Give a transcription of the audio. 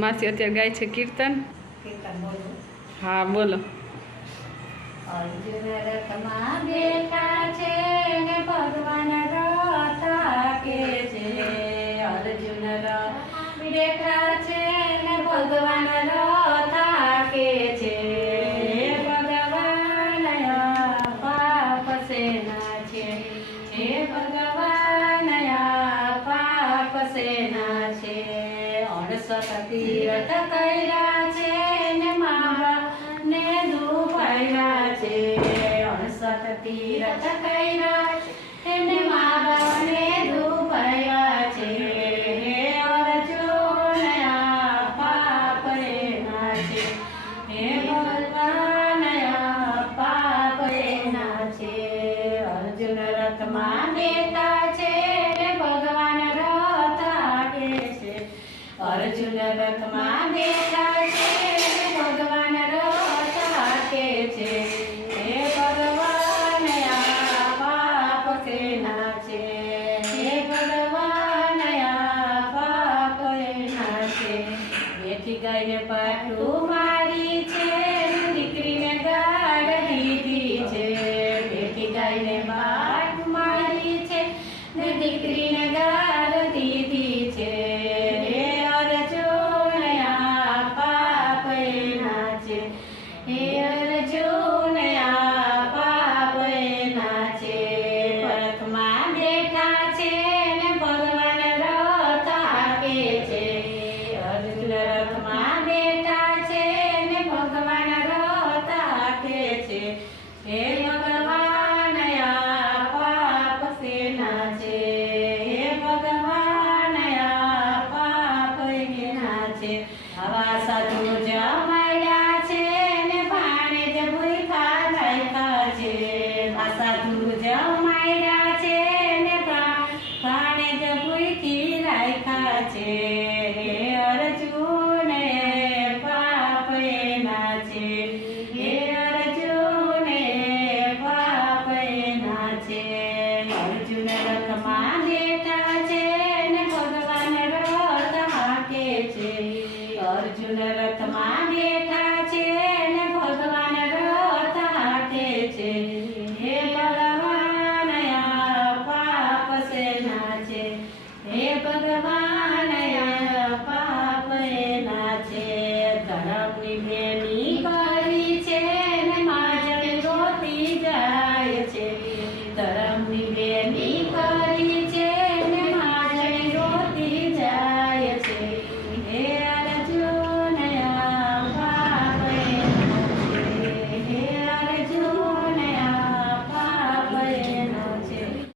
માસી અત્યારે ગાય છે કીર્તન. હા બોલો. અર્જુન રથમાં બેઠા છે ને ભગવાન રથ હાકે છે. અર્જુન રથ બેઠા છે ને ભગવાન રથ હાકે છે. ભગવાન પાપ સેના છે. હે ભગવાન પાપ સેના છે. 68 તીર્થ કર્યા છે ને મારા ને દુભાયા છે. 68 તીર્થ કર્યા છે ને મારા ને દુભાયા છે. હે અર્જુન પાપ એના છે. હે ભગવાન પાપ એના છે. અર્જુન રથમાં બેઠા છે ને ભગવાન રથ હાકે છે. અર્જુન રથમાં બેઠા છે ને ભગવાન રથ હાકે છે. હે ભગવાન પાપ સેના છે. હે ભગવાન પાપ એના છે. બેઠી ગાયને પાટું મારી છે દીકરીને ગાળ દીધી છે. બેઠી ગાયને પાટું મારી છે ને દીકરીને ગાળ દીધી છે. હે અર્જુન પાપ એના છે. હે અર્જુન પાપ એના છે. પરથમાં બેઠા છે ને ભગવાન રથ હાકે છે. અર્જુન રથમાં બેઠા છે ને ભગવાન રથ હાકે છે. હે ભગવાન પાપ સેના છે. હે ભગવાન પાપ એના છે. આવા સાધુ જમાડ્યા છે ને ભાણે જ ભૂખા રાખ્યા છે. આ સાધુ જમાડ્યા છે ને ભાણે જ ભૂખી રાખ્યા છે. હે અર્જુન પાપ એના છે. હે અર્જુન પાપ એના છે. અર્જુન રથમાં બેઠા છે ને ભગવાન રથ હાકે છે. અર્જુન